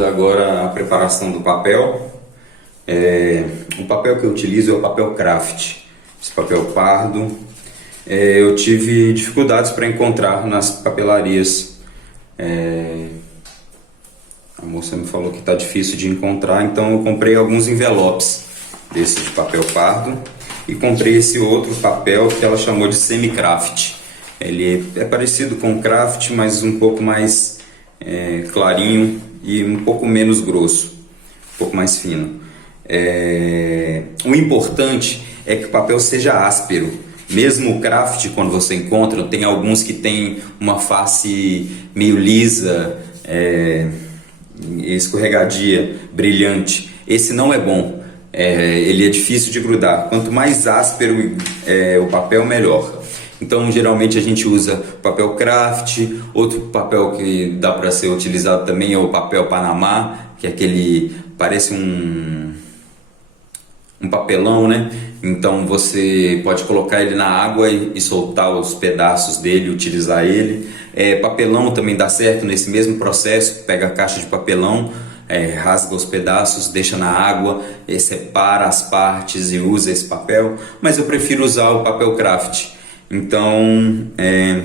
Vamos agora à preparação do papel. O papel que eu utilizo é o papel craft, esse papel pardo. Eu tive dificuldades para encontrar nas papelarias. A moça me falou que está difícil de encontrar, então eu comprei alguns envelopes desse de papel pardo e comprei esse outro papel que ela chamou de semi-craft. Ele é parecido com o craft, mas um pouco mais clarinho e um pouco menos grosso, um pouco mais fino. O importante é que o papel seja áspero. Mesmo o craft, quando você encontra, tem alguns que tem uma face meio lisa, escorregadia, brilhante. Esse não é bom, ele é difícil de grudar. Quanto mais áspero o papel, melhor. Então, geralmente a gente usa papel craft. Outro papel que dá para ser utilizado também é o papel Panamá, que é aquele, parece um papelão, né? Então você pode colocar ele na água e soltar os pedaços dele, utilizar ele. Papelão também dá certo nesse mesmo processo. Pega a caixa de papelão, rasga os pedaços, deixa na água, separa as partes e usa esse papel. Mas eu prefiro usar o papel craft. Então é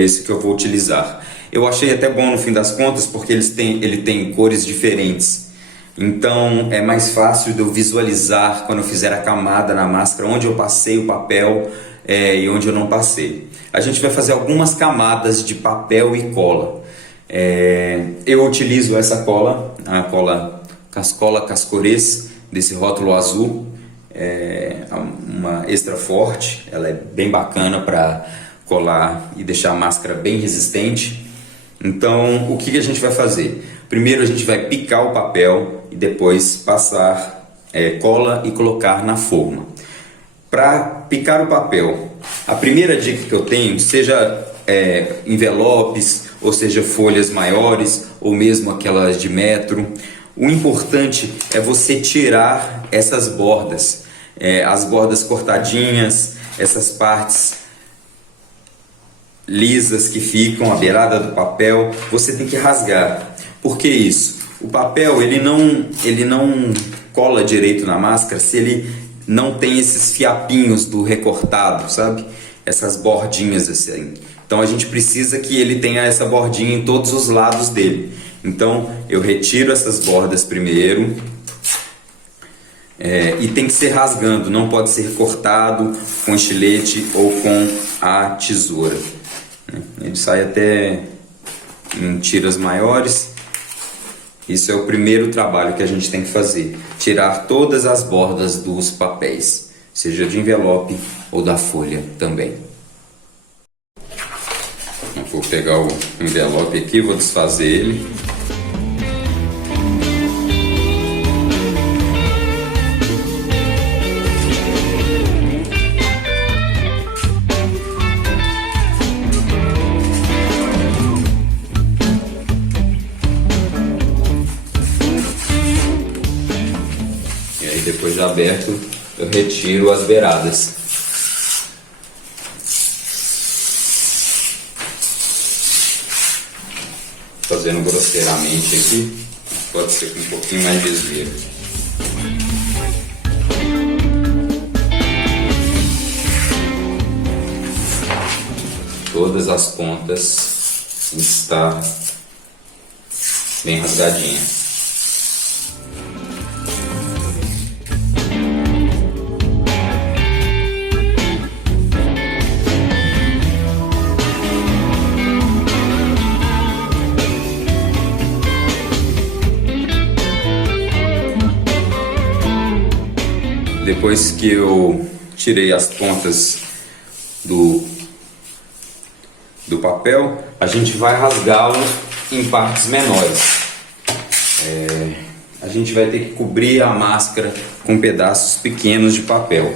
esse que eu vou utilizar. Eu achei até bom no fim das contas, porque ele tem cores diferentes. Então é mais fácil de eu visualizar quando eu fizer a camada na máscara, onde eu passei o papel e onde eu não passei. A gente vai fazer algumas camadas de papel e cola. Eu utilizo essa cola, a cola Cascola Cascorês, desse rótulo azul. Uma extra forte, ela é bem bacana para colar e deixar a máscara bem resistente. Então o que a gente vai fazer? Primeiro a gente vai picar o papel e depois passar cola e colocar na forma. Para picar o papel, a primeira dica que eu tenho, seja envelopes, ou seja folhas maiores, ou mesmo aquelas de metro, o importante é você tirar essas bordas, as bordas cortadinhas, essas partes lisas que ficam à beirada do papel, você tem que rasgar. Por que isso? O papel ele não cola direito na máscara se ele não tem esses fiapinhos do recortado, sabe? Essas bordinhas assim. Então a gente precisa que ele tenha essa bordinha em todos os lados dele. Então eu retiro essas bordas primeiro. E tem que ser rasgando, não pode ser cortado com estilete ou com a tesoura. Ele sai até em tiras maiores. Isso é o primeiro trabalho que a gente tem que fazer: tirar todas as bordas dos papéis, seja de envelope ou da folha também. Eu vou pegar o envelope aqui, vou desfazer ele. Depois de aberto, eu retiro as beiradas. Fazendo grosseiramente aqui, pode ser com um pouquinho mais de esmero. Todas as pontas têm que estar bem rasgadinhas. Depois que eu tirei as pontas do papel, a gente vai rasgá-lo em partes menores. A gente vai ter que cobrir a máscara com pedaços pequenos de papel.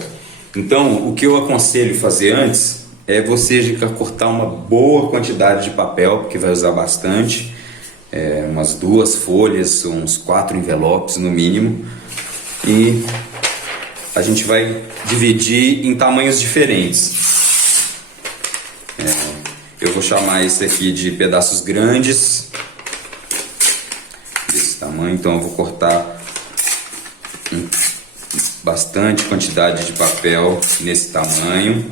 Então, o que eu aconselho fazer antes é você cortar uma boa quantidade de papel, porque vai usar bastante, umas 2 folhas, uns 4 envelopes no mínimo, e a gente vai dividir em tamanhos diferentes. Eu vou chamar esse aqui de pedaços grandes, tamanho, então eu vou cortar bastante quantidade de papel nesse tamanho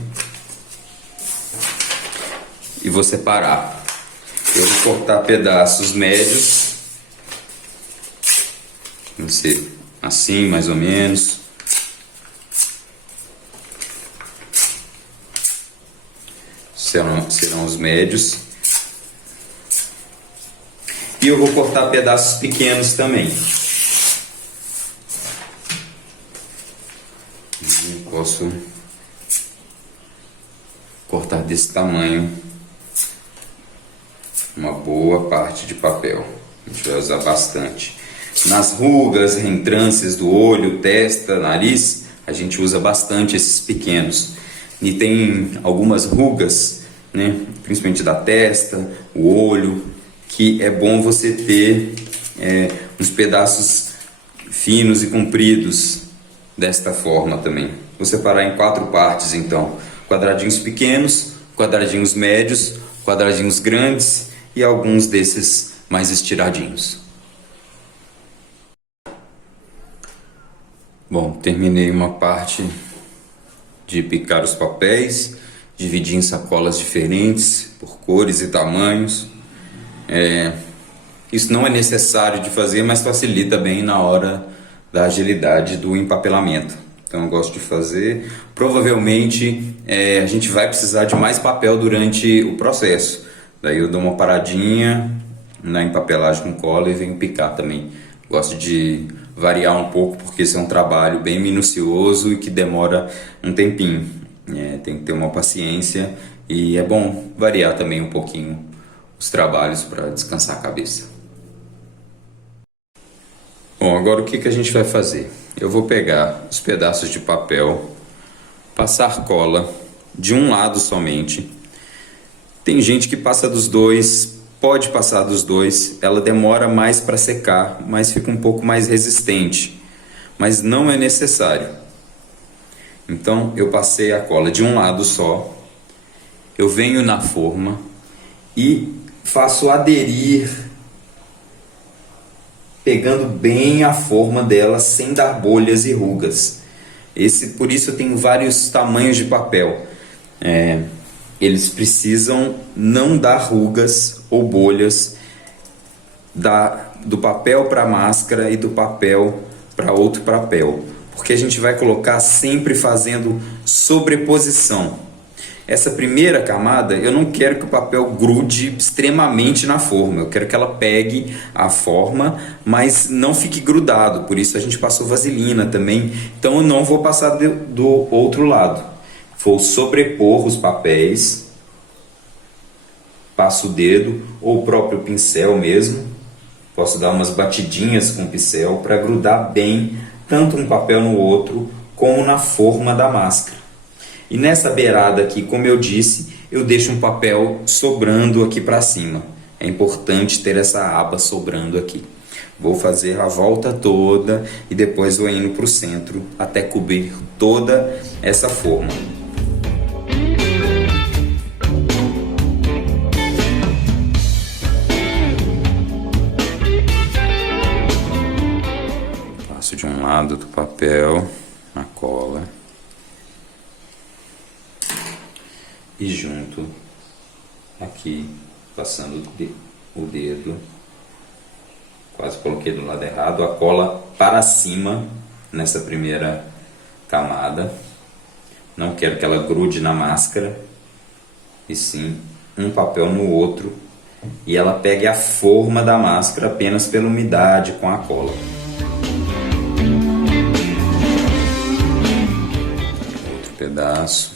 e vou separar. Eu vou cortar pedaços médios, vão ser assim mais ou menos. Serão os médios. E eu vou cortar pedaços pequenos também. Eu posso cortar desse tamanho uma boa parte de papel. A gente vai usar bastante. Nas rugas, reentrâncias do olho, testa, nariz, a gente usa bastante esses pequenos. E tem algumas rugas, né, principalmente da testa, o olho, que é bom você ter uns pedaços finos e compridos desta forma também. Vou separar em 4 partes então: quadradinhos pequenos, quadradinhos médios, quadradinhos grandes e alguns desses mais estiradinhos. Bom, terminei uma parte de picar os papéis, dividi em sacolas diferentes por cores e tamanhos. Isso não é necessário de fazer, mas facilita bem na hora da agilidade do empapelamento. Então eu gosto de fazer. Provavelmente a gente vai precisar de mais papel durante o processo. Daí eu dou uma paradinha na empapelagem com cola e venho picar também. Gosto de variar um pouco porque esse é um trabalho bem minucioso e que demora um tempinho. Tem que ter uma paciência e é bom variar também um pouquinho os trabalhos para descansar a cabeça. Bom, agora o que a gente vai fazer? Eu vou pegar os pedaços de papel, passar cola de um lado somente. Tem gente que passa dos dois, pode passar dos dois, ela demora mais para secar, mas fica um pouco mais resistente, mas não é necessário. Então eu passei a cola de um lado só, eu venho na forma e faço aderir, pegando bem a forma dela sem dar bolhas e rugas. Por isso eu tenho vários tamanhos de papel. Eles precisam não dar rugas ou bolhas do papel para a máscara e do papel para outro papel, porque a gente vai colocar sempre fazendo sobreposição. Essa primeira camada, eu não quero que o papel grude extremamente na forma, eu quero que ela pegue a forma, mas não fique grudado, por isso a gente passou vaselina também. Então eu não vou passar do outro lado, vou sobrepor os papéis, passo o dedo ou o próprio pincel mesmo, posso dar umas batidinhas com o pincel para grudar bem tanto um papel no outro como na forma da máscara. E nessa beirada aqui, como eu disse, eu deixo um papel sobrando aqui para cima. É importante ter essa aba sobrando aqui. Vou fazer a volta toda e depois vou indo para o centro até cobrir toda essa forma. Passo de um lado do papel a cola e junto aqui, passando o dedo, quase coloquei do lado errado, a cola para cima nessa primeira camada. Não quero que ela grude na máscara, e sim um papel no outro, e ela pegue a forma da máscara apenas pela umidade com a cola. Outro pedaço.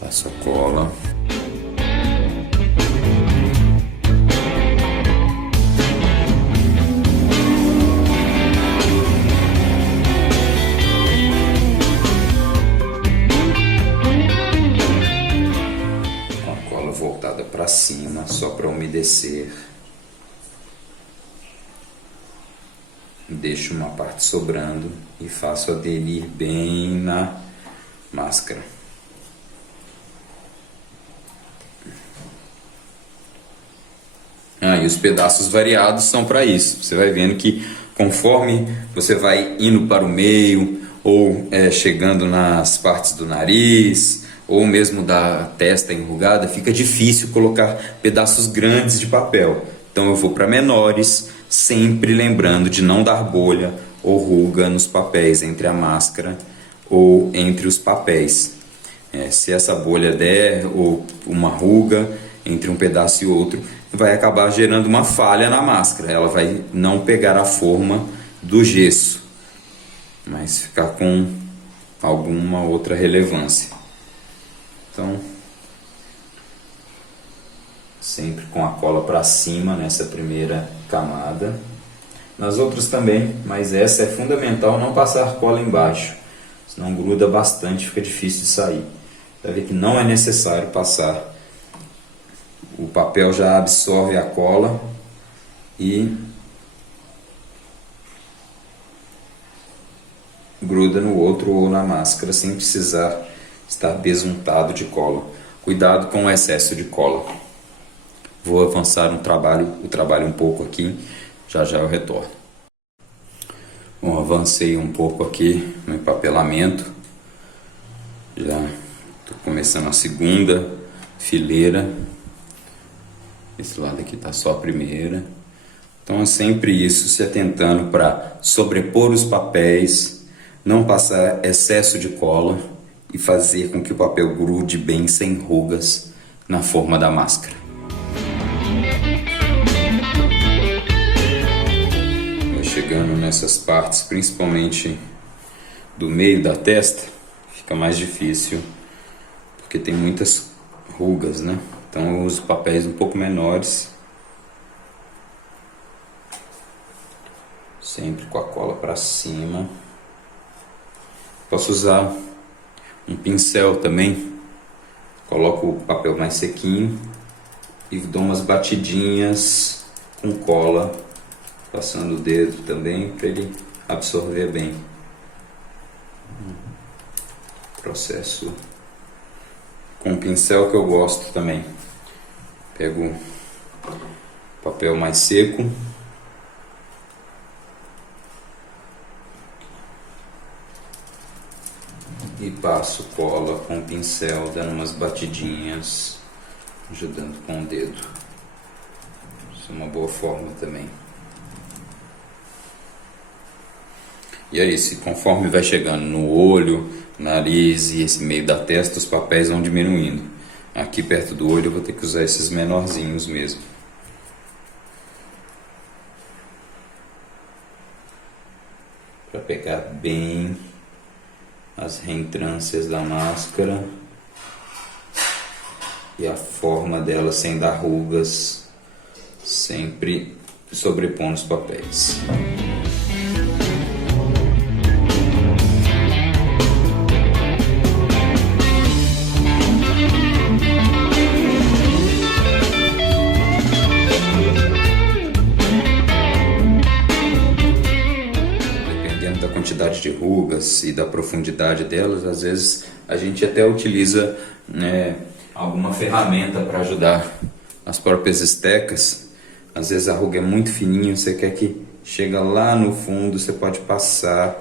Passo a cola. Com a cola voltada para cima, só para umedecer. Deixo uma parte sobrando e faço aderir bem na máscara. Aí os pedaços variados são para isso. Você vai vendo que conforme você vai indo para o meio, ou chegando nas partes do nariz, ou mesmo da testa enrugada, fica difícil colocar pedaços grandes de papel. Então eu vou para menores, sempre lembrando de não dar bolha ou ruga nos papéis entre a máscara ou entre os papéis. Se essa bolha der, ou uma ruga entre um pedaço e outro, vai acabar gerando uma falha na máscara. Ela vai não pegar a forma do gesso, mas ficar com alguma outra relevância. Então, sempre com a cola para cima nessa primeira camada. Nas outras também, mas essa é fundamental não passar cola embaixo, senão gruda bastante, fica difícil de sair. Vai ver que não é necessário passar. O papel já absorve a cola e gruda no outro ou na máscara sem precisar estar besuntado de cola. Cuidado com o excesso de cola. Vou avançar o trabalho um pouco aqui, já já eu retorno. Bom, avancei um pouco aqui no empapelamento. Já estou começando a segunda fileira. Esse lado aqui está só a primeira. Então é sempre isso, se atentando para sobrepor os papéis, não passar excesso de cola e fazer com que o papel grude bem sem rugas na forma da máscara. Vai chegando nessas partes, principalmente do meio da testa, fica mais difícil porque tem muitas rugas, né? Então eu uso papéis um pouco menores, sempre com a cola para cima. Posso usar um pincel também, coloco o papel mais sequinho e dou umas batidinhas com cola, passando o dedo também para ele absorver bem. Processo com pincel que eu gosto também. Pego papel mais seco, e passo cola com o pincel, dando umas batidinhas, ajudando com o dedo. Isso é uma boa forma também. E aí, conforme vai chegando no olho, nariz e esse meio da testa, os papéis vão diminuindo. Aqui perto do olho eu vou ter que usar esses menorzinhos mesmo. Para pegar bem as reentrâncias da máscara e a forma dela sem dar rugas, sempre sobrepondo os papéis. Quantidade de rugas e da profundidade delas, às vezes a gente até utiliza alguma ferramenta para ajudar as próprias estecas. Às vezes a ruga é muito fininha, você quer que chega lá no fundo, você pode passar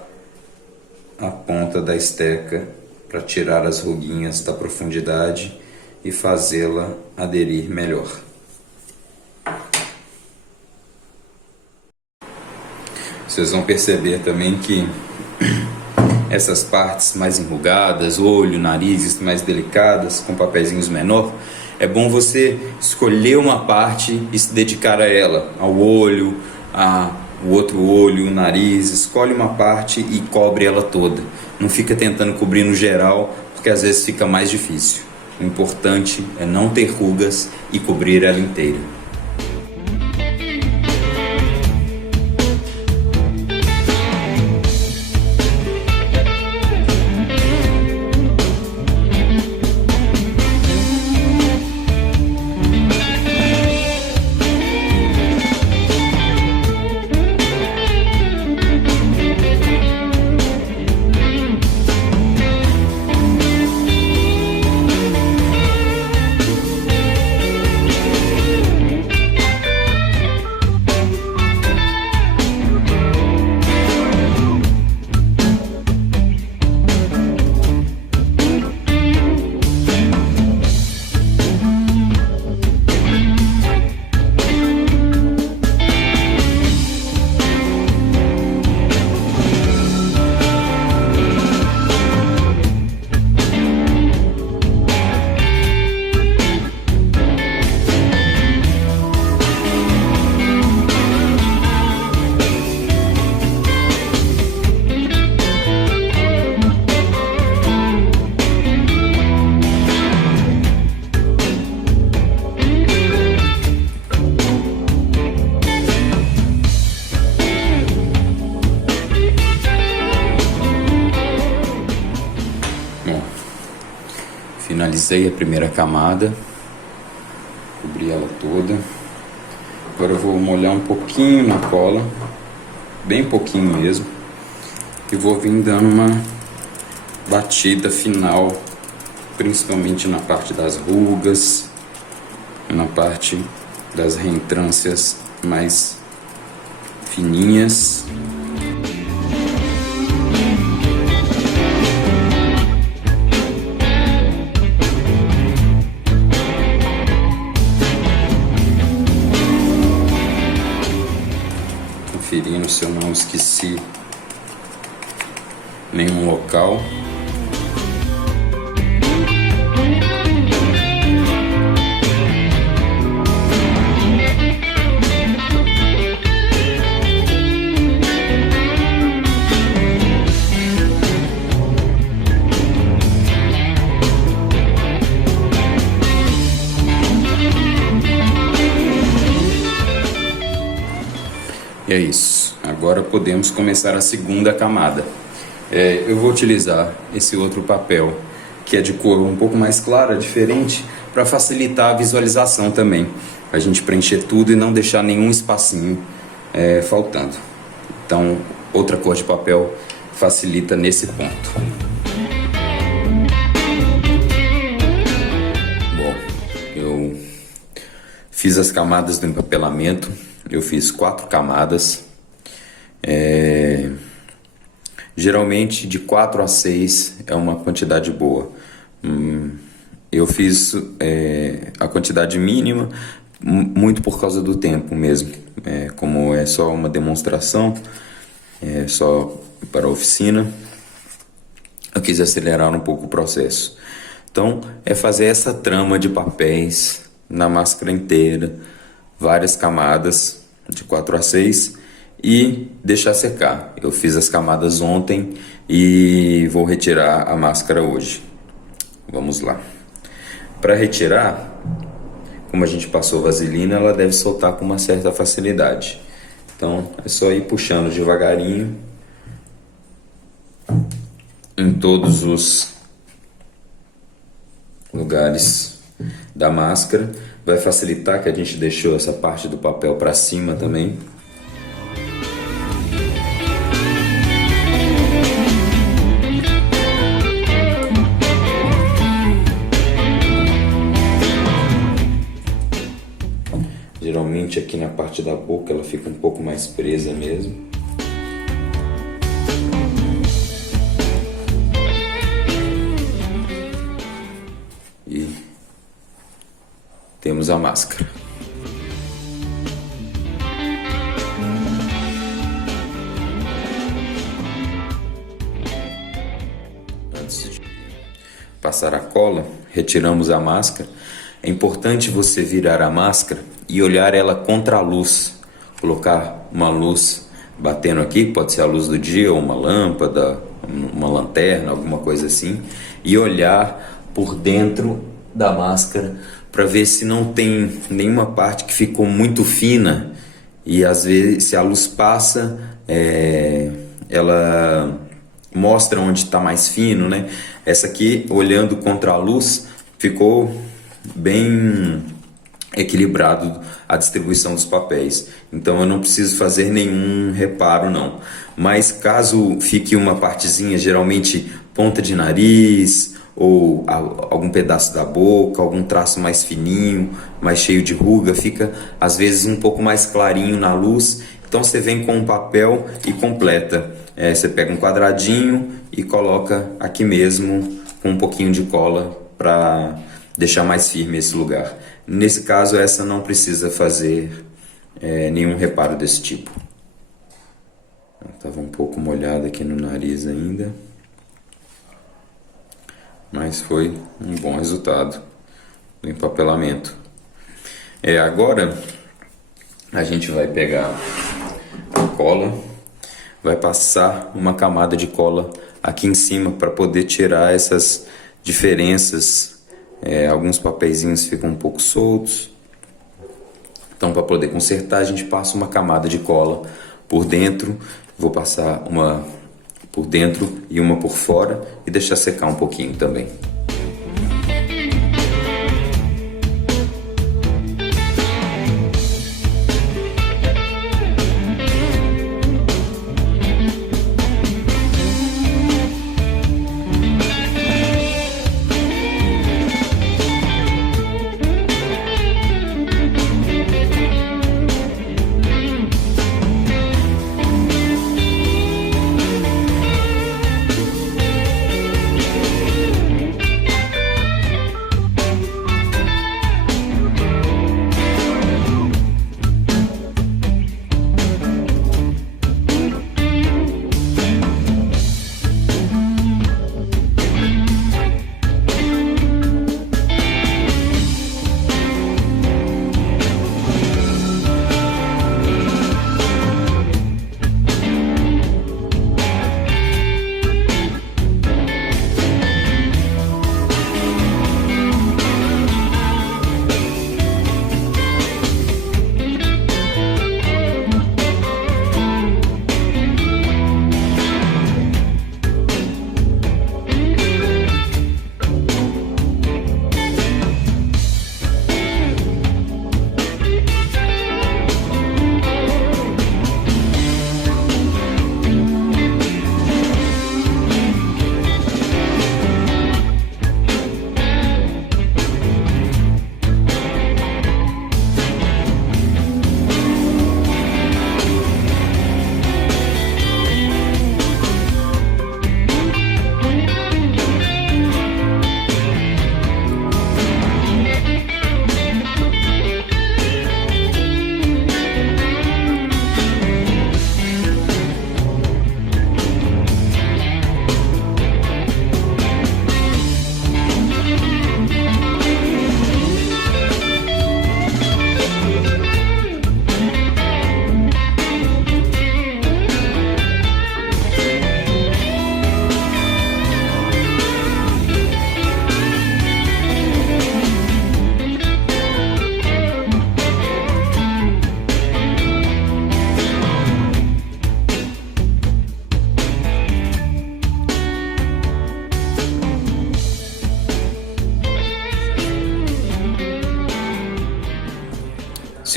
a ponta da esteca para tirar as ruguinhas da profundidade e fazê-la aderir melhor. Vocês vão perceber também que essas partes mais enrugadas, olho, nariz, mais delicadas, com papeizinhos menor, é bom você escolher uma parte e se dedicar a ela, ao olho, o outro olho, o nariz. Escolhe uma parte e cobre ela toda. Não fica tentando cobrir no geral, porque às vezes fica mais difícil. O importante é não ter rugas e cobrir ela inteira. Finalizei a primeira camada, cobri ela toda. Agora eu vou molhar um pouquinho na cola, bem pouquinho mesmo, e vou vir dando uma batida final, principalmente na parte das rugas, na parte das reentrâncias mais fininhas. Conferindo se eu não esqueci nenhum local. E é isso. Agora podemos começar a segunda camada. Eu vou utilizar esse outro papel, que é de cor um pouco mais clara, diferente, para facilitar a visualização também. A gente preencher tudo e não deixar nenhum espacinho faltando. Então, outra cor de papel facilita nesse ponto. Bom, eu fiz as camadas do empapelamento. Eu fiz 4 camadas, geralmente de 4 a 6 é uma quantidade boa. Eu fiz a quantidade mínima, muito por causa do tempo mesmo, como é só uma demonstração, só para a oficina, eu quis acelerar um pouco o processo. Então, é fazer essa trama de papéis na máscara inteira, várias camadas de 4 a 6 e deixar secar. Eu fiz as camadas ontem e vou retirar a máscara hoje. Vamos lá. Para retirar, como a gente passou vaselina, ela deve soltar com uma certa facilidade. Então é só ir puxando devagarinho em todos os lugares da máscara. Vai facilitar que a gente deixou essa parte do papel para cima também. Geralmente aqui na parte da boca ela fica um pouco mais presa mesmo. E temos a máscara. Antes de passar a cola, retiramos a máscara. É importante você virar a máscara e olhar ela contra a luz. Colocar uma luz batendo aqui, pode ser a luz do dia ou uma lâmpada, uma lanterna, alguma coisa assim, e olhar por dentro da máscara para ver se não tem nenhuma parte que ficou muito fina, e às vezes se a luz passa, ela mostra onde está mais fino, né? Essa aqui, olhando contra a luz, ficou bem equilibrado a distribuição dos papéis, então eu não preciso fazer nenhum reparo não. Mas caso fique uma partezinha, geralmente ponta de nariz ou algum pedaço da boca, algum traço mais fininho, mais cheio de ruga, fica às vezes um pouco mais clarinho na luz. Então você vem com um papel e completa. Você pega um quadradinho e coloca aqui mesmo com um pouquinho de cola para deixar mais firme esse lugar. Nesse caso, essa não precisa fazer nenhum reparo desse tipo. Estava um pouco molhada aqui no nariz ainda, mas foi um bom resultado do empapelamento. Agora a gente vai pegar a cola, vai passar uma camada de cola aqui em cima para poder tirar essas diferenças. Alguns papeizinhos ficam um pouco soltos, então para poder consertar a gente passa uma camada de cola por dentro. Vou passar uma por dentro e uma por fora e deixar secar um pouquinho também.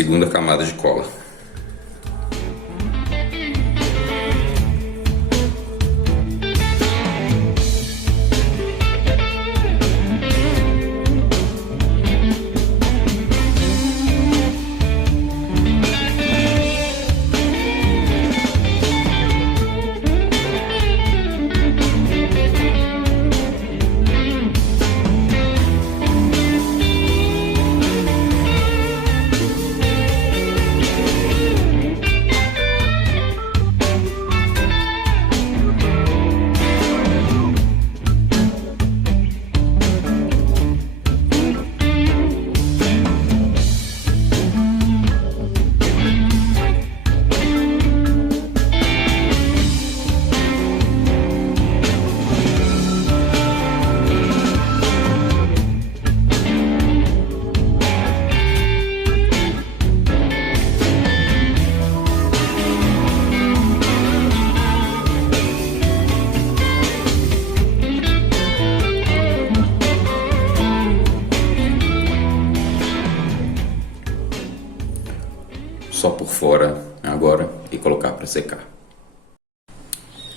segunda camada de cola. Só por fora agora e colocar para secar.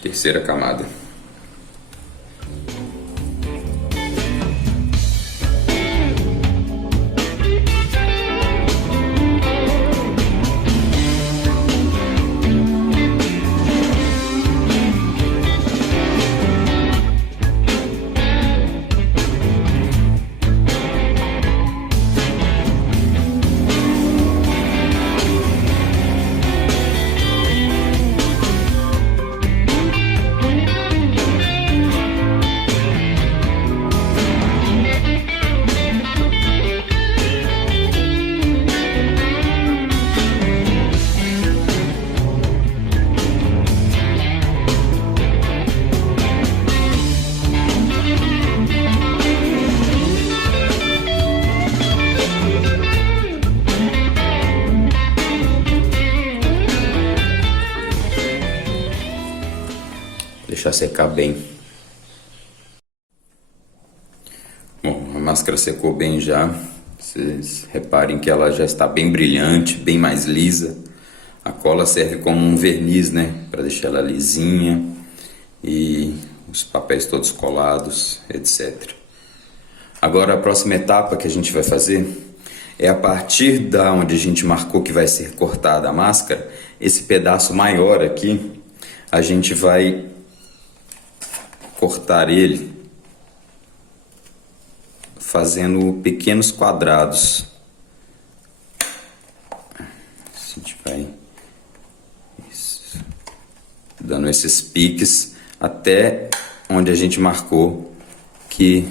Terceira camada. Deixar secar bem. Bom, a máscara secou bem já. Vocês reparem que ela já está bem brilhante, bem mais lisa. A cola serve como um verniz, né? Para deixar ela lisinha e os papéis todos colados, etc. Agora a próxima etapa que a gente vai fazer é a partir da onde a gente marcou que vai ser cortada a máscara, esse pedaço maior aqui, a gente vai cortar ele fazendo pequenos quadrados. A gente vai dando esses piques até onde a gente marcou que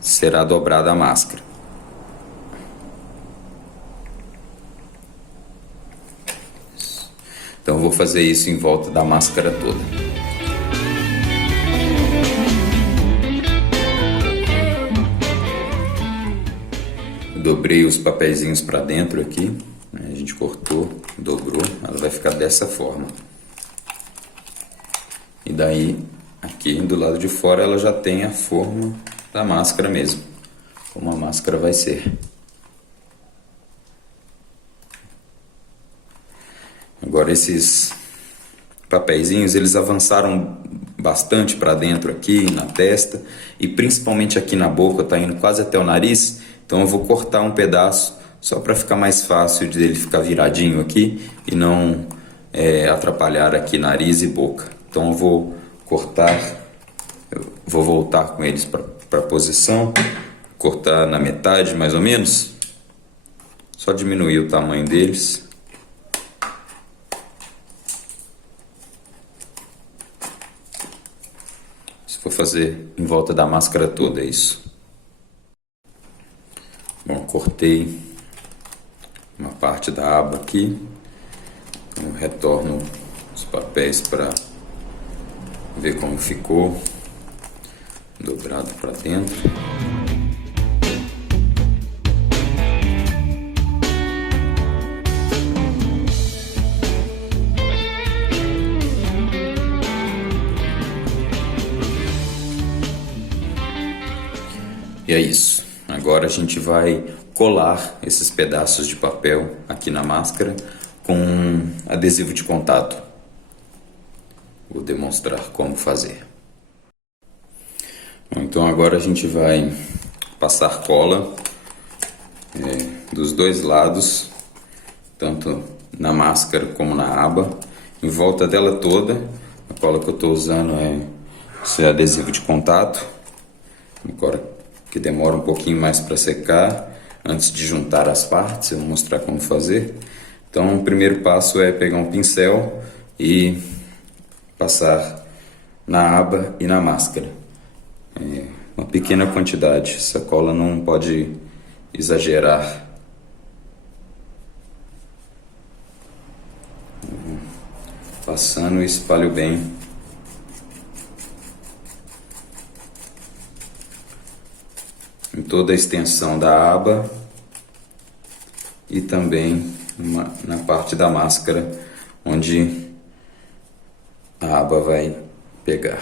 será dobrada a máscara. Então eu vou fazer isso em volta da máscara toda. Dobrei os papeizinhos para dentro aqui, né? A gente cortou, dobrou, ela vai ficar dessa forma. E daí, aqui do lado de fora, ela já tem a forma da máscara mesmo, como a máscara vai ser. Agora esses papeizinhos, eles avançaram bastante para dentro aqui, na testa, e principalmente aqui na boca, tá indo quase até o nariz. Então eu vou cortar um pedaço só para ficar mais fácil de ele ficar viradinho aqui e não atrapalhar aqui nariz e boca. Então eu vou cortar, eu vou voltar com eles para a posição, cortar na metade mais ou menos, só diminuir o tamanho deles. Se for fazer em volta da máscara toda, é isso. Bom, cortei uma parte da aba aqui, eu retorno os papéis para ver como ficou, dobrado para dentro. E é isso. Agora a gente vai colar esses pedaços de papel aqui na máscara com adesivo de contato. Vou demonstrar como fazer. Então agora a gente vai passar cola dos dois lados, tanto na máscara como na aba, em volta dela toda. A cola que eu estou usando esse adesivo de contato, agora que demora um pouquinho mais para secar, antes de juntar as partes. Eu vou mostrar como fazer. Então o primeiro passo é pegar um pincel e passar na aba e na máscara. Uma pequena quantidade, essa cola não pode exagerar. Passando e espalho bem. Em toda a extensão da aba e também na parte da máscara onde a aba vai pegar.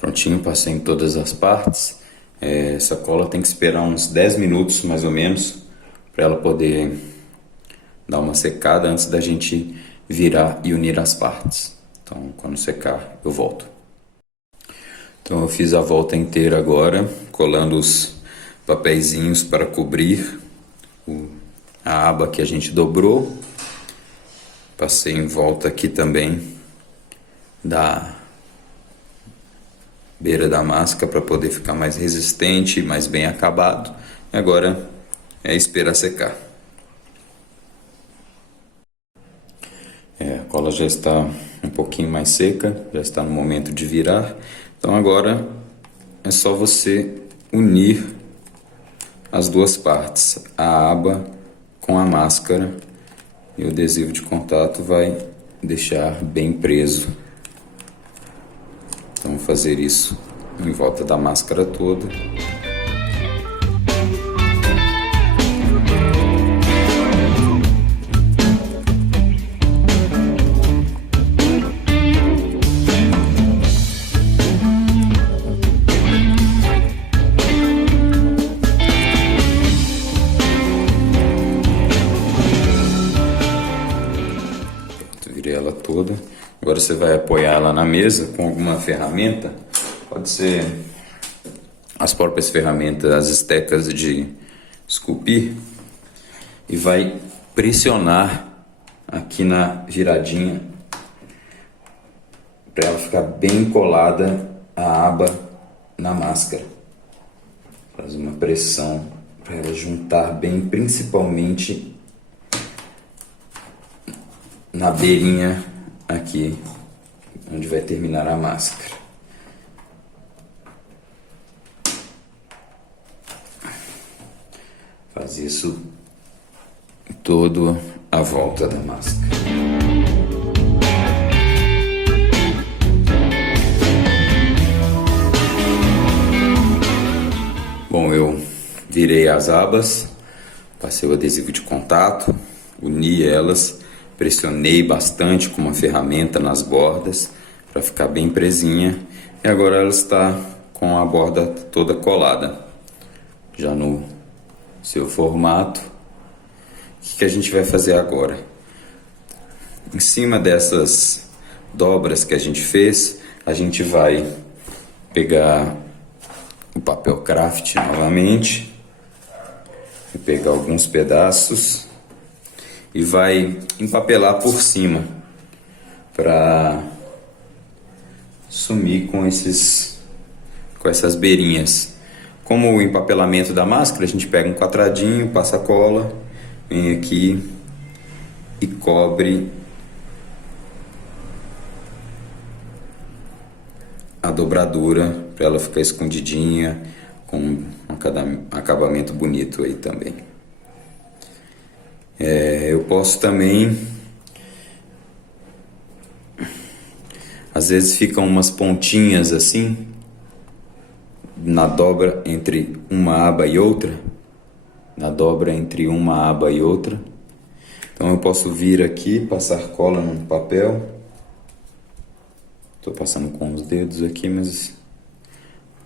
Prontinho, passei em todas as partes. Essa cola tem que esperar uns 10 minutos mais ou menos para ela poder dar uma secada antes da gente virar e unir as partes. Então quando secar eu volto. Então eu fiz a volta inteira agora, colando os papeizinhos para cobrir a aba que a gente dobrou. Passei em volta aqui também da beira da máscara para poder ficar mais resistente, mais bem acabado. E agora é esperar secar. A cola já está um pouquinho mais seca, já está no momento de virar. Então agora é só você unir as duas partes, a aba com a máscara, e o adesivo de contato vai deixar bem preso. Então vou fazer isso em volta da máscara toda. Virei ela toda. Agora você vai apoiar ela na mesa com alguma ferramenta. Pode ser as próprias ferramentas, as estecas de esculpir. E vai pressionar aqui na viradinha para ela ficar bem colada a aba na máscara. Faz uma pressão para ela juntar bem, principalmente na beirinha aqui, onde vai terminar a máscara. Faz isso todo a volta da máscara. Bom, eu virei as abas, passei o adesivo de contato, uni elas, pressionei bastante com uma ferramenta nas bordas para ficar bem presinha, e agora ela está com a borda toda colada, já no seu formato. O que a gente vai fazer agora? Em cima dessas dobras que a gente fez, a gente vai pegar o papel craft novamente, e pegar alguns pedaços e vai empapelar por cima para sumir com essas beirinhas. Como o empapelamento da máscara, a gente pega um quadradinho, passa cola, vem aqui e cobre a dobradura para ela ficar escondidinha, com um acabamento bonito aí também. Eu posso também, às vezes ficam umas pontinhas assim na dobra entre uma aba e outra, então eu posso vir aqui, passar cola no papel. Estou passando com os dedos aqui, mas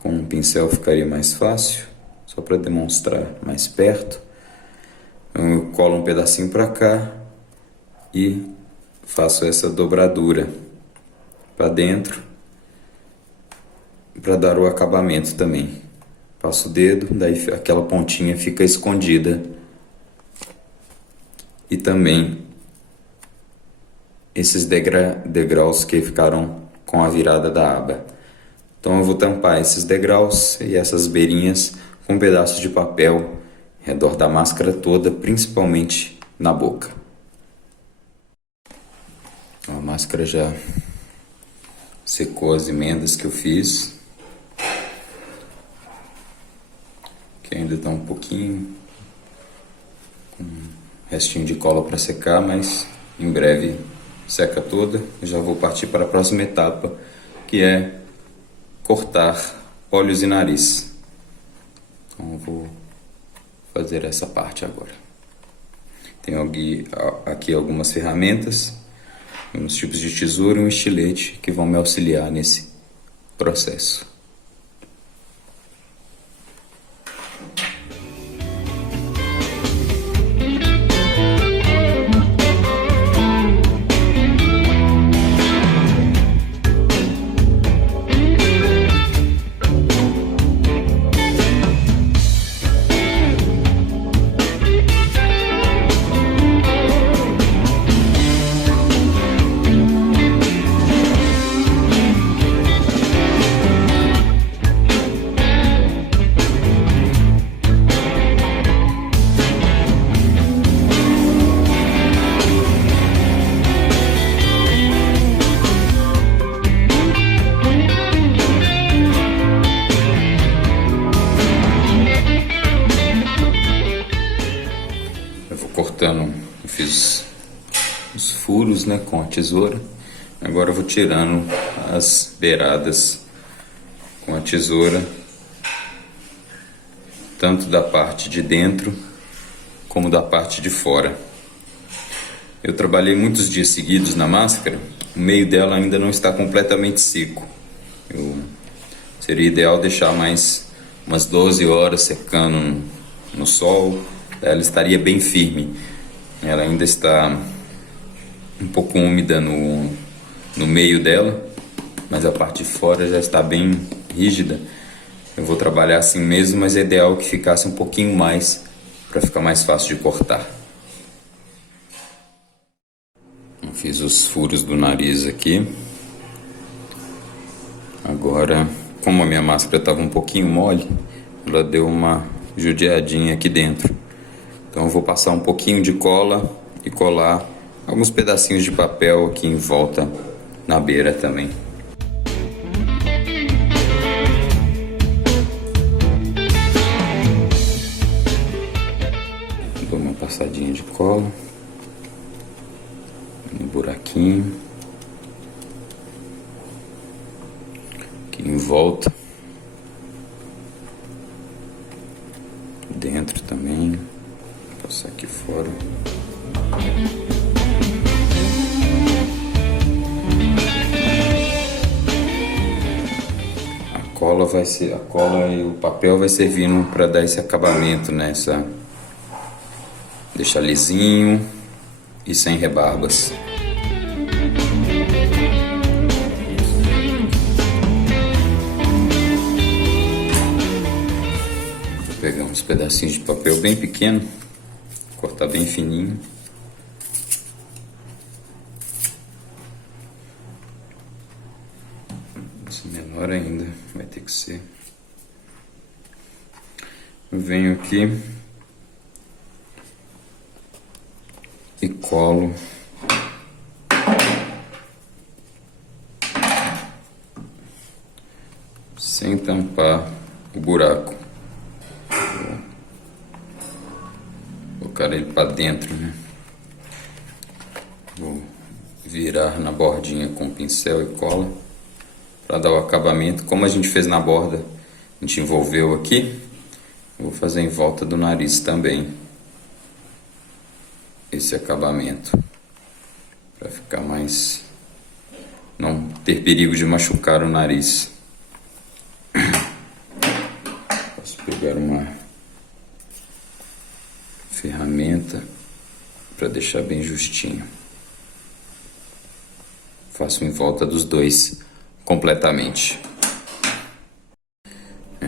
com um pincel ficaria mais fácil, só para demonstrar mais perto. Então eu colo um pedacinho para cá e faço essa dobradura para dentro, para dar o acabamento também. Passo o dedo, daí aquela pontinha fica escondida. E também esses degraus que ficaram com a virada da aba. Então eu vou tampar esses degraus e essas beirinhas com um pedaço de papel ao redor da máscara toda, principalmente na boca. A máscara já secou as emendas que eu fiz, que ainda está um pouquinho com um restinho de cola para secar, mas em breve seca toda. Eu já vou partir para a próxima etapa, que é cortar olhos e nariz. Então eu vou fazer essa parte agora. Tenho aqui algumas ferramentas, uns tipos de tesoura e um estilete que vão me auxiliar nesse processo. Eu fiz os furos, né, com a tesoura. Agora eu vou tirando as beiradas com a tesoura, tanto da parte de dentro como da parte de fora. Eu trabalhei muitos dias seguidos na máscara, o meio dela ainda não está completamente seco. Seria ideal deixar mais umas 12 horas secando no sol. Ela estaria bem firme. Ela ainda está um pouco úmida no meio dela, mas a parte de fora já está bem rígida. Eu vou trabalhar assim mesmo, mas é ideal que ficasse um pouquinho mais para ficar mais fácil de cortar. Eu fiz os furos do nariz aqui. Agora, como a minha máscara estava um pouquinho mole, ela deu uma judiadinha aqui dentro. Então eu vou passar um pouquinho de cola e colar alguns pedacinhos de papel aqui em volta na beira também. Dou uma passadinha de cola no buraquinho aqui em volta, dentro também. Passar aqui fora. A cola e o papel vai servindo para dar esse acabamento, né? Deixar lisinho e sem rebarbas. Vou pegar uns pedacinhos de papel bem pequeno, cortar bem fininho. Esse menor ainda vai ter que ser. Eu venho aqui e colo sem tampar o buraco. Colocar ele para dentro, né? Vou virar na bordinha com pincel e cola para dar o acabamento. Como a gente fez na borda, a gente envolveu aqui, vou fazer em volta do nariz também esse acabamento para ficar mais, não ter perigo de machucar o nariz. Posso pegar uma ferramenta para deixar bem justinho. Faço em volta dos dois completamente.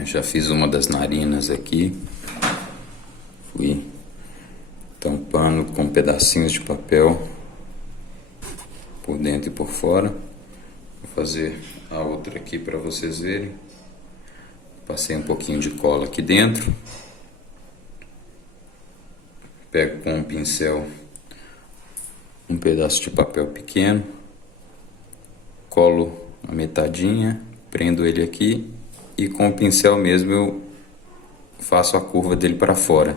Já fiz uma das narinas aqui. Fui tampando com pedacinhos de papel por dentro e por fora. Vou fazer a outra aqui para vocês verem. Passei um pouquinho de cola aqui dentro. Pego com um pincel um pedaço de papel pequeno, colo a metadinha, prendo ele aqui e com o pincel mesmo eu faço a curva dele para fora.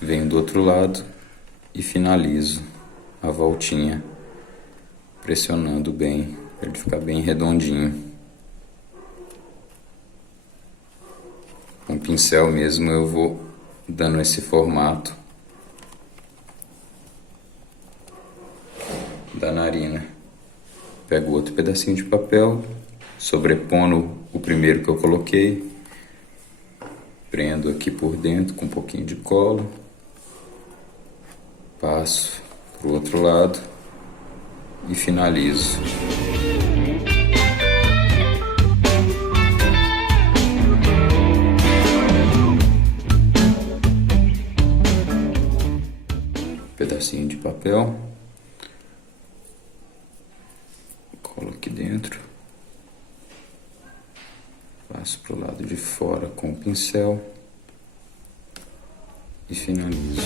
Venho do outro lado e finalizo a voltinha, pressionando bem para ele ficar bem redondinho. Com o pincel mesmo eu vou dando esse formato da narina. Pego outro pedacinho de papel, sobrepondo o primeiro que eu coloquei, prendo aqui por dentro com um pouquinho de cola, passo para o outro lado e finalizo. Pedacinho de papel, colo aqui dentro, passo para o lado de fora com o pincel e finalizo.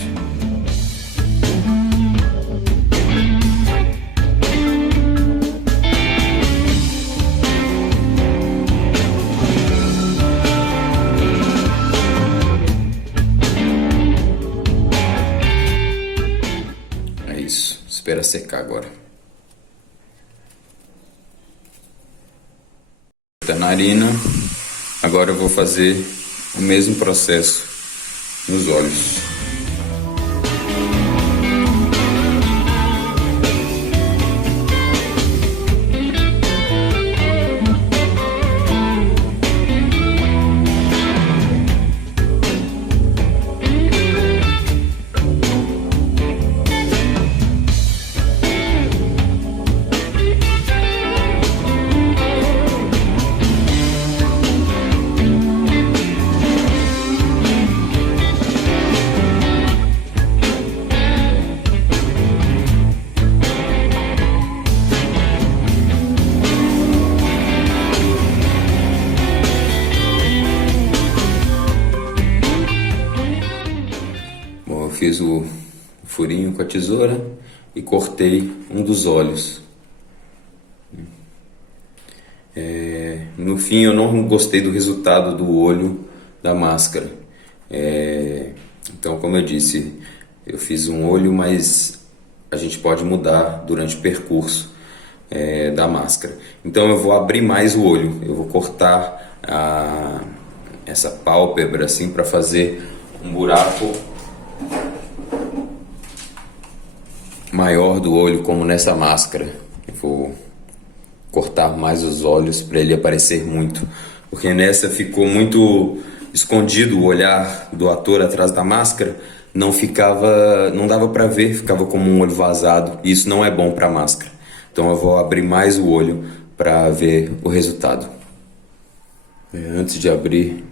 É isso, espera secar agora. Da narina, agora eu vou fazer o mesmo processo nos olhos. Fiz o furinho com a tesoura e cortei um dos olhos. No fim eu não gostei do resultado do olho da máscara. Então, como eu disse, eu fiz um olho, mas a gente pode mudar durante o percurso da máscara. Então eu vou abrir mais o olho, eu vou cortar essa pálpebra assim para fazer um buraco maior do olho, como nessa máscara. Eu vou cortar mais os olhos para ele aparecer muito, porque nessa ficou muito escondido o olhar do ator atrás da máscara, não dava para ver, ficava como um olho vazado, e isso não é bom para a máscara. Então eu vou abrir mais o olho para ver o resultado. Antes de abrir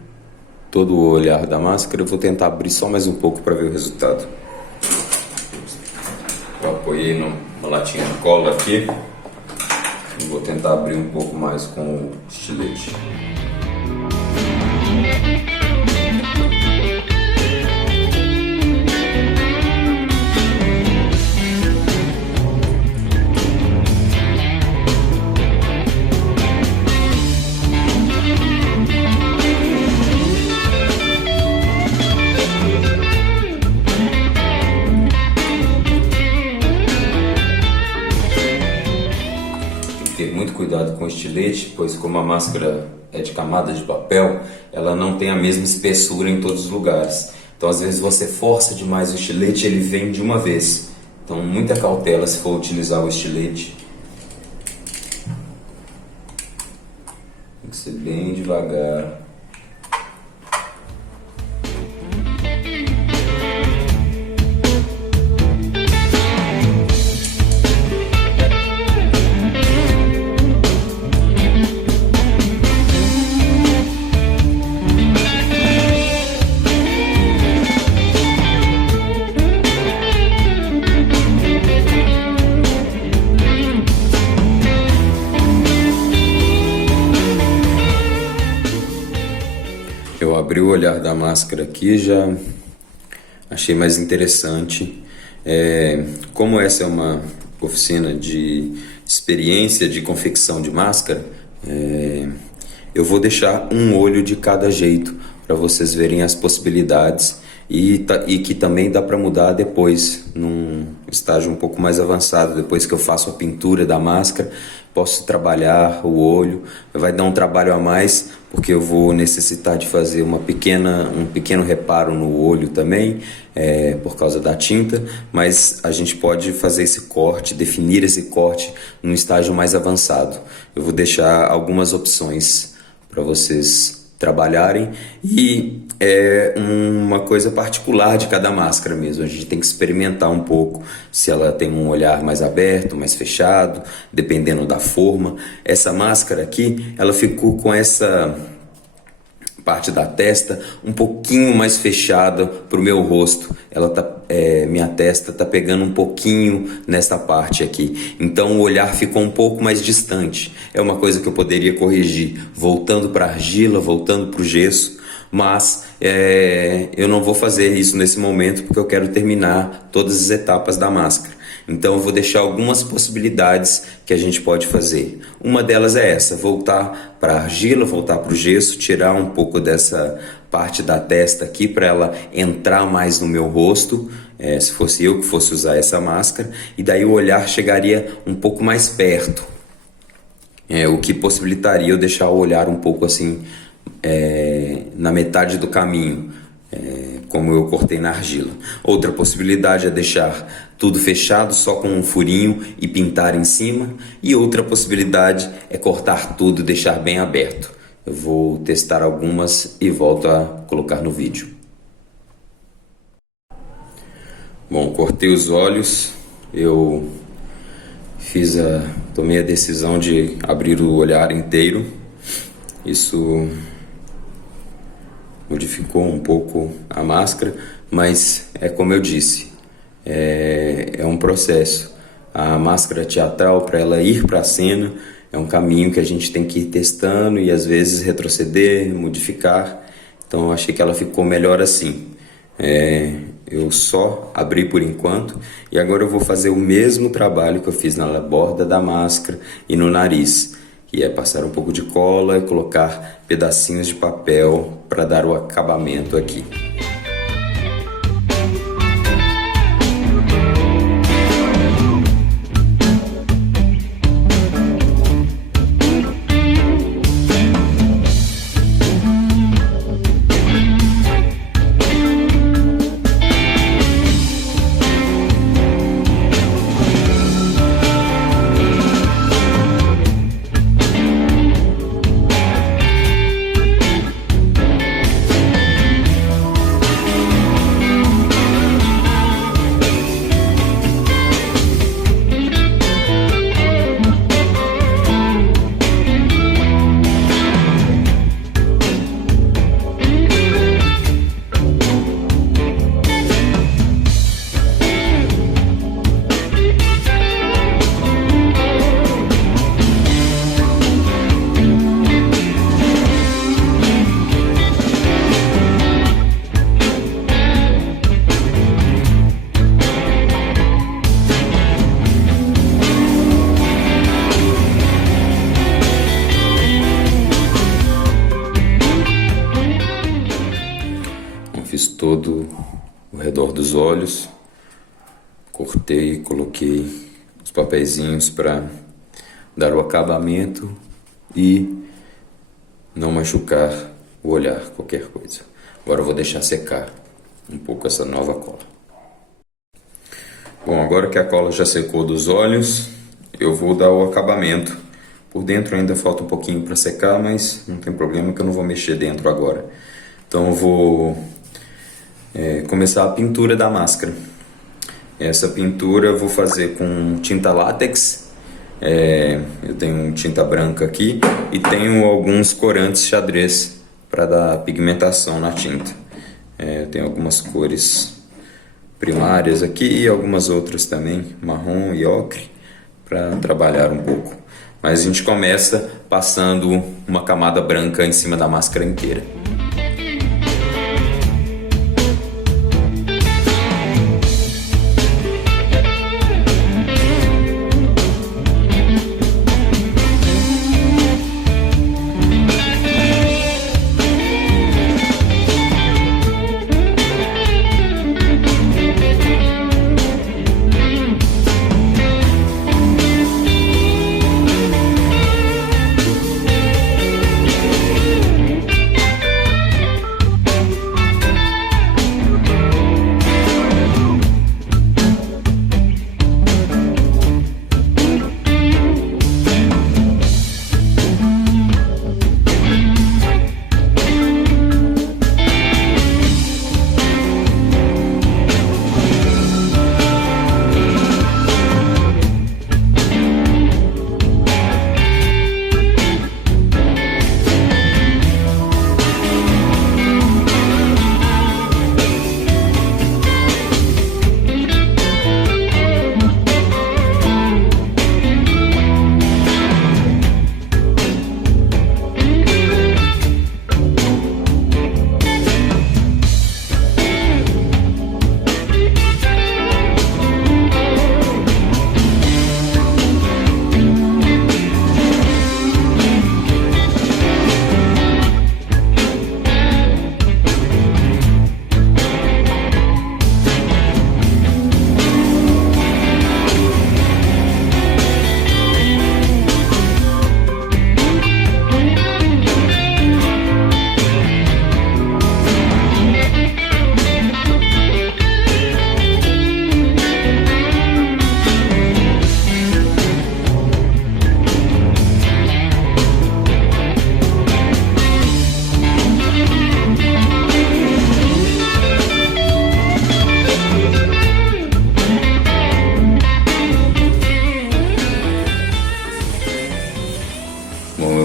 todo o olhar da máscara, eu vou tentar abrir só mais um pouco para ver o resultado. Eu apoiei numa latinha de cola aqui e vou tentar abrir um pouco mais com o estilete. com estilete, pois como a máscara é de camada de papel, ela não tem a mesma espessura em todos os lugares. Então às vezes você força demais o estilete, ele vem de uma vez. Então muita cautela se for utilizar o estilete. Tem que ser bem devagar. Eu abri o olhar da máscara aqui, já achei mais interessante. Como essa é uma oficina de experiência de confecção de máscara, eu vou deixar um olho de cada jeito para vocês verem as possibilidades e que também dá para mudar depois, num estágio um pouco mais avançado. Depois que eu faço a pintura da máscara, posso trabalhar o olho. Vai dar um trabalho a mais, porque eu vou necessitar de fazer um pequeno reparo no olho também, por causa da tinta, mas a gente pode fazer esse corte, definir esse corte num estágio mais avançado. Eu vou deixar algumas opções para vocês trabalharem, e é uma coisa particular de cada máscara mesmo. A gente tem que experimentar um pouco se ela tem um olhar mais aberto, mais fechado, dependendo da forma. Essa máscara aqui, ela ficou com essa parte da testa um pouquinho mais fechada para o meu rosto. Minha testa tá pegando um pouquinho nessa parte aqui, então o olhar ficou um pouco mais distante. É uma coisa que eu poderia corrigir voltando para a argila, voltando para o gesso, mas eu não vou fazer isso nesse momento, porque eu quero terminar todas as etapas da máscara. Então eu vou deixar algumas possibilidades que a gente pode fazer. Uma delas é essa: voltar para a argila, voltar para o gesso, tirar um pouco dessa parte da testa aqui para ela entrar mais no meu rosto, se fosse eu que fosse usar essa máscara, e daí o olhar chegaria um pouco mais perto, o que possibilitaria eu deixar o olhar um pouco assim, na metade do caminho, como eu cortei na argila. Outra possibilidade é deixar tudo fechado, só com um furinho e pintar em cima. E outra possibilidade é cortar tudo e deixar bem aberto. Eu vou testar algumas e volto a colocar no vídeo. Bom, cortei os olhos. Eu tomei a decisão de abrir o olhar inteiro. Isso modificou um pouco a máscara, mas é como eu disse, é um processo. A máscara teatral, para ela ir para a cena, é um caminho que a gente tem que ir testando e às vezes retroceder, modificar. Então eu achei que ela ficou melhor assim. Eu só abri por enquanto, e agora eu vou fazer o mesmo trabalho que eu fiz na borda da máscara e no nariz, que é passar um pouco de cola e colocar pedacinhos de papel para dar o acabamento aqui. Fiz todo o redor dos olhos, cortei, coloquei os papeizinhos para dar o acabamento e não machucar o olhar, qualquer coisa. Agora eu vou deixar secar um pouco essa nova cola. Bom, agora que a cola já secou dos olhos, eu vou dar o acabamento. Por dentro ainda falta um pouquinho para secar, mas não tem problema que eu não vou mexer dentro agora. Então eu vou começar a pintura da máscara. Essa pintura eu vou fazer com tinta látex. Eu tenho tinta branca aqui e tenho alguns corantes xadrez para dar pigmentação na tinta. Eu tenho algumas cores primárias aqui e algumas outras também, marrom e ocre, para trabalhar um pouco. Mas a gente começa passando uma camada branca em cima da máscara inteira.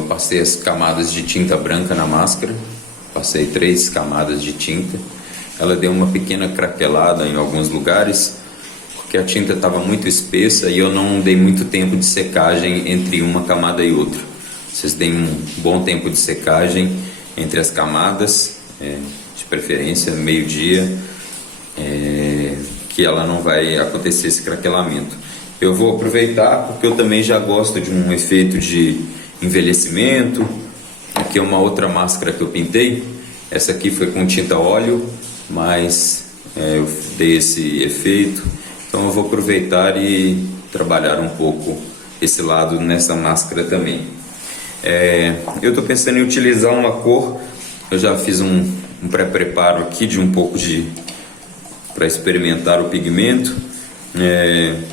Passei as camadas de tinta branca na máscara, passei 3 camadas de tinta. Ela deu uma pequena craquelada em alguns lugares, porque a tinta estava muito espessa e eu não dei muito tempo de secagem entre uma camada e outra. Vocês deem um bom tempo de secagem entre as camadas, de preferência meio-dia, que ela não vai acontecer esse craquelamento. Eu vou aproveitar porque eu também já gosto de um efeito de envelhecimento. Aqui é uma outra máscara que eu pintei. Essa aqui foi com tinta óleo, mas eu dei esse efeito. Então eu vou aproveitar e trabalhar um pouco esse lado nessa máscara também. Eu estou pensando em utilizar uma cor. Eu já fiz um pré-preparo aqui de um pouco para experimentar o pigmento.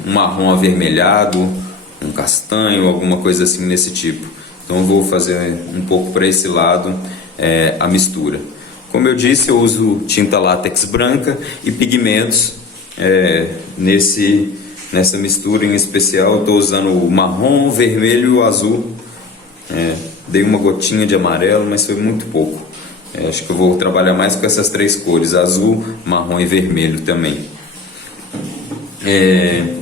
Um marrom avermelhado, um castanho, alguma coisa assim nesse tipo. Então eu vou fazer um pouco para esse lado a mistura. Como eu disse, eu uso tinta látex branca e pigmentos nessa mistura em especial. Eu estou usando o marrom, vermelho e o azul. Dei uma gotinha de amarelo, mas foi muito pouco. Acho que eu vou trabalhar mais com essas 3 cores, azul, marrom e vermelho também.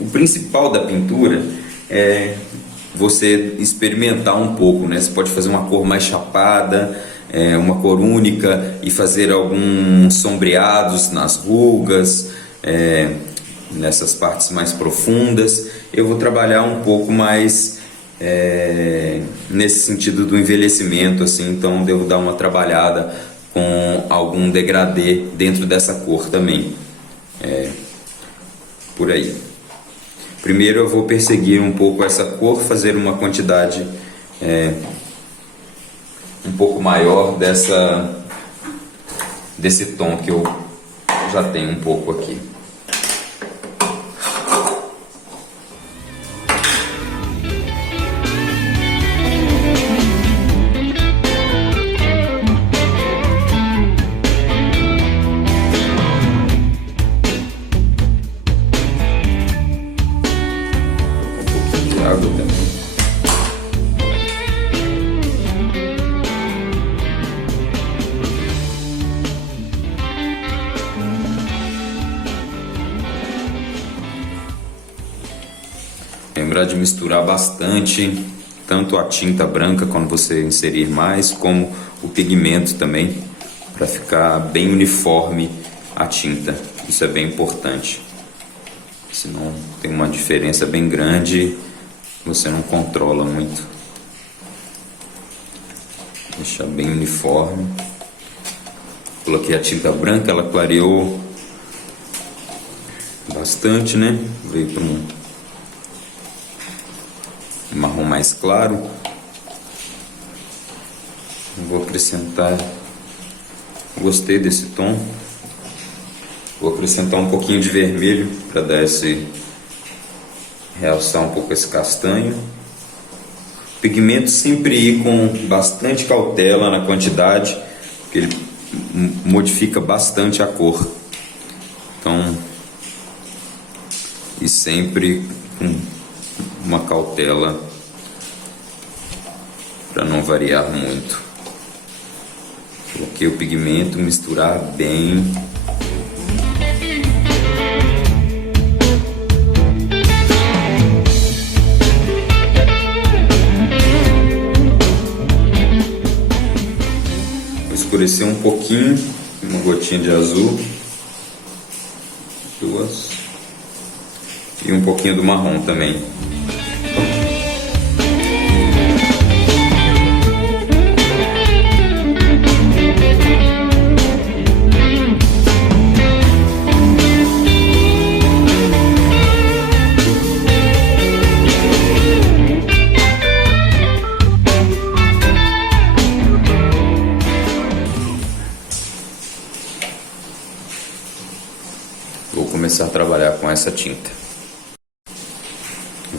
O principal da pintura é você experimentar um pouco, né? Você pode fazer uma cor mais chapada, uma cor única e fazer alguns sombreados nas rugas, nessas partes mais profundas. Eu vou trabalhar um pouco mais nesse sentido do envelhecimento, assim, então devo dar uma trabalhada com algum degradê dentro dessa cor também, por aí. Primeiro eu vou perseguir um pouco essa cor, fazer uma quantidade um pouco maior desse tom que eu já tenho um pouco aqui. Água também. Lembrar de misturar bastante, tanto a tinta branca quando você inserir mais, como o pigmento também, para ficar bem uniforme a tinta. Isso é bem importante. Senão tem uma diferença bem grande, você não controla muito. Deixar bem uniforme. Coloquei a tinta branca, ela clareou bastante, né? Veio para um marrom mais claro. Vou acrescentar, gostei desse tom. Vou acrescentar um pouquinho de vermelho para dar realçar um pouco esse castanho. Pigmento sempre ir com bastante cautela na quantidade, porque ele modifica bastante a cor. Então, e sempre com uma cautela para não variar muito. Coloquei o pigmento, misturar bem. Escurecer um pouquinho, uma gotinha de azul, duas, e um pouquinho do marrom também. Vou começar a trabalhar com essa tinta.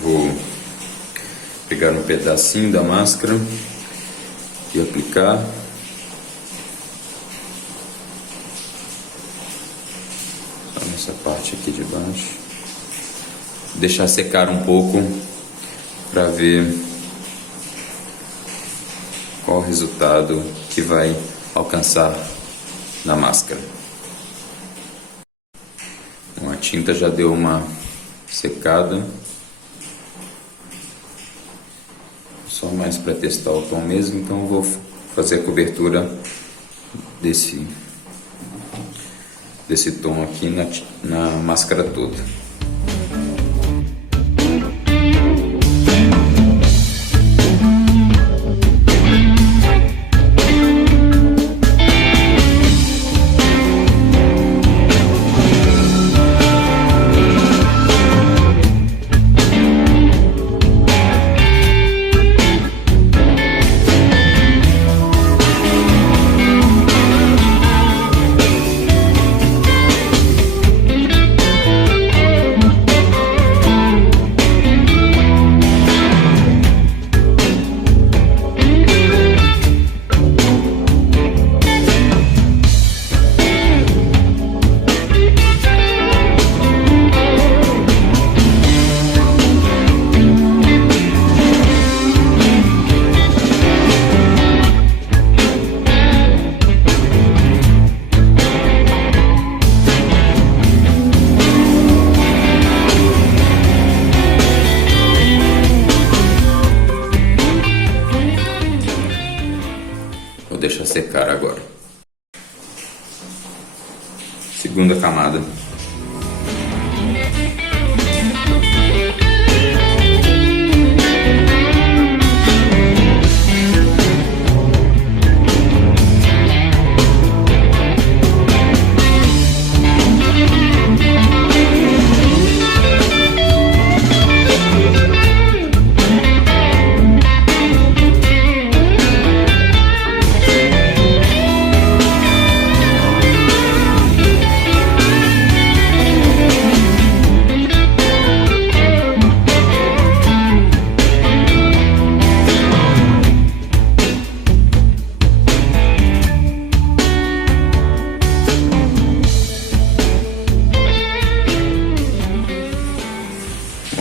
Vou pegar um pedacinho da máscara e aplicar. Só nessa parte aqui de baixo. Deixar secar um pouco para ver qual o resultado que vai alcançar na máscara. A tinta já deu uma secada, só mais para testar o tom mesmo, então eu vou fazer a cobertura desse tom aqui na máscara toda. Vou deixar secar agora. Segunda camada.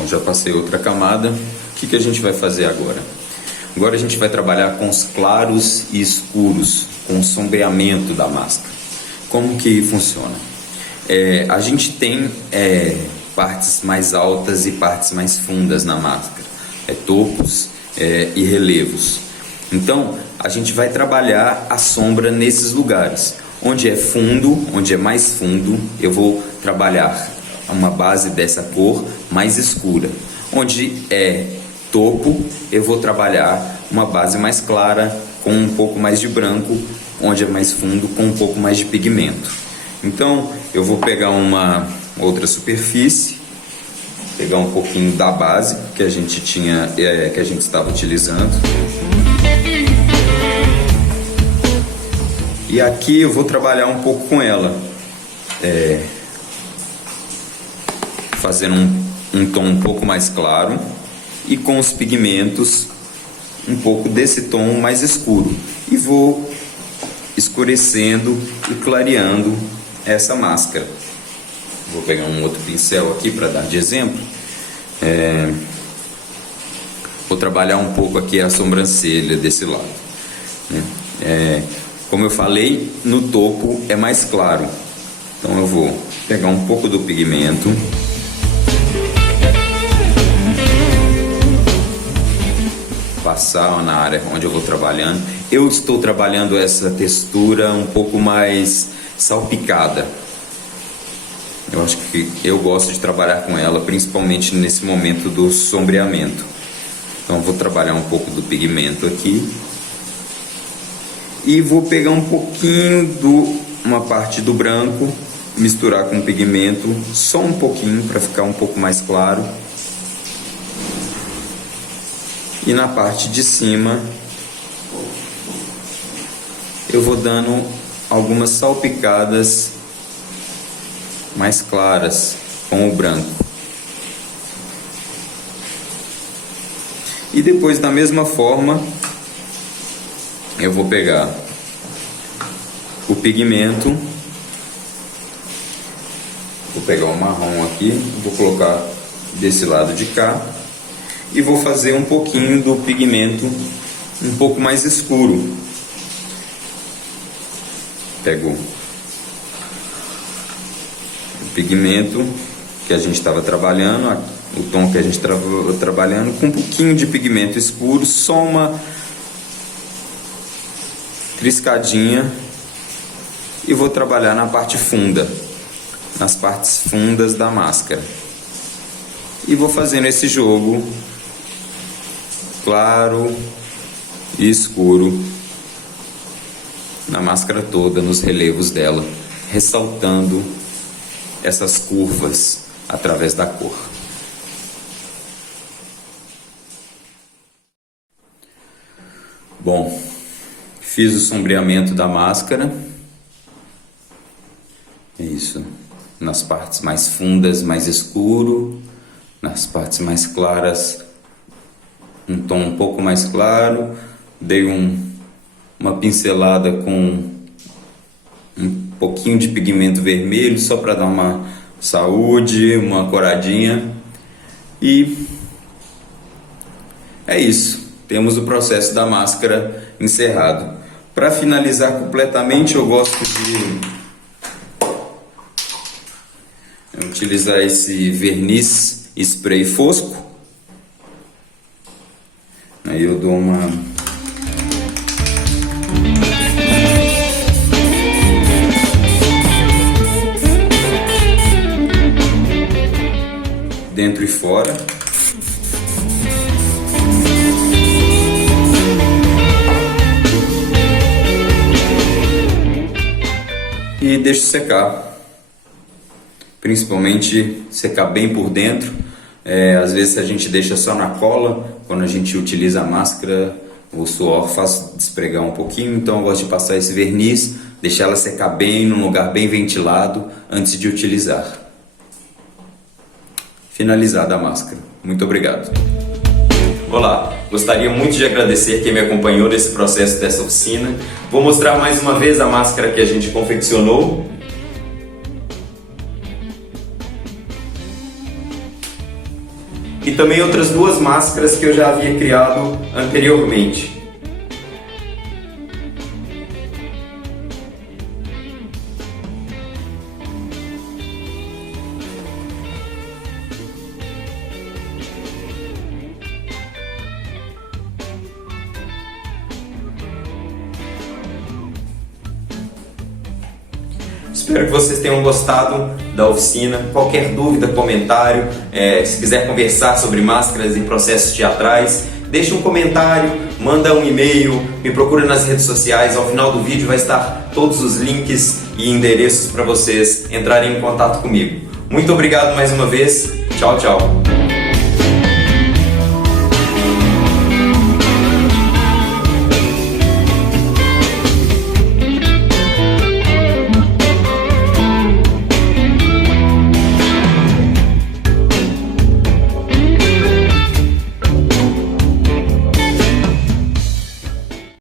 Bom, já passei outra camada. O que a gente vai fazer agora? Agora a gente vai trabalhar com os claros e escuros, com o sombreamento da máscara. Como que funciona? A gente tem partes mais altas e partes mais fundas na máscara, topos e relevos. Então a gente vai trabalhar a sombra nesses lugares. Onde é fundo, onde é mais fundo, eu vou trabalhar uma base dessa cor mais escura. Onde é topo, eu vou trabalhar uma base mais clara, com um pouco mais de branco, onde é mais fundo, com um pouco mais de pigmento. Então eu vou pegar uma outra superfície, pegar um pouquinho da base que a gente tinha, que a gente estava utilizando. E aqui eu vou trabalhar um pouco com ela, fazendo um tom um pouco mais claro e com os pigmentos um pouco desse tom mais escuro. E vou escurecendo e clareando essa máscara. Vou pegar um outro pincel aqui para dar de exemplo. Vou trabalhar um pouco aqui a sobrancelha desse lado, né? Como eu falei, no topo é mais claro. Então eu vou pegar um pouco do pigmento, passar na área onde eu vou trabalhando. Eu estou trabalhando essa textura um pouco mais salpicada. Eu acho que eu gosto de trabalhar com ela, principalmente nesse momento do sombreamento. Então vou trabalhar um pouco do pigmento aqui. E vou pegar um pouquinho uma parte do branco, misturar com o pigmento, só um pouquinho para ficar um pouco mais claro. E na parte de cima eu vou dando algumas salpicadas mais claras com o branco. E depois, da mesma forma, eu vou pegar o pigmento, vou pegar o marrom aqui, vou colocar desse lado de cá e vou fazer um pouquinho do pigmento um pouco mais escuro. Pego o pigmento que a gente estava trabalhando, o tom que a gente estava trabalhando, com um pouquinho de pigmento escuro, só uma triscadinha, e vou trabalhar na parte funda, nas partes fundas da máscara, e vou fazendo esse jogo claro e escuro na máscara toda, nos relevos dela, ressaltando essas curvas através da cor. Bom, fiz o sombreamento da máscara. Isso. Nas partes mais fundas, mais escuro. Nas partes mais claras, um tom um pouco mais claro. Dei uma pincelada com um pouquinho de pigmento vermelho, só para dar uma saúde, uma coradinha. E é isso. Temos o processo da máscara encerrado. Para finalizar completamente, eu gosto de utilizar esse verniz spray fosco. Aí eu dou uma dentro e fora. E deixo secar, principalmente secar bem por dentro. Às vezes a gente deixa só na cola, quando a gente utiliza a máscara, o suor faz despregar um pouquinho, então eu gosto de passar esse verniz, deixar ela secar bem, num lugar bem ventilado, antes de utilizar. Finalizada a máscara. Muito obrigado. Olá, gostaria muito de agradecer quem me acompanhou nesse processo dessa oficina. Vou mostrar mais uma vez a máscara que a gente confeccionou. e também outras 2 máscaras que eu já havia criado anteriormente. Espero que vocês tenham gostado da oficina. Qualquer dúvida, comentário, se quiser conversar sobre máscaras e processos teatrais, deixe um comentário, manda um e-mail, me procura nas redes sociais. Ao final do vídeo vai estar todos os links e endereços para vocês entrarem em contato comigo. Muito obrigado mais uma vez. Tchau, tchau.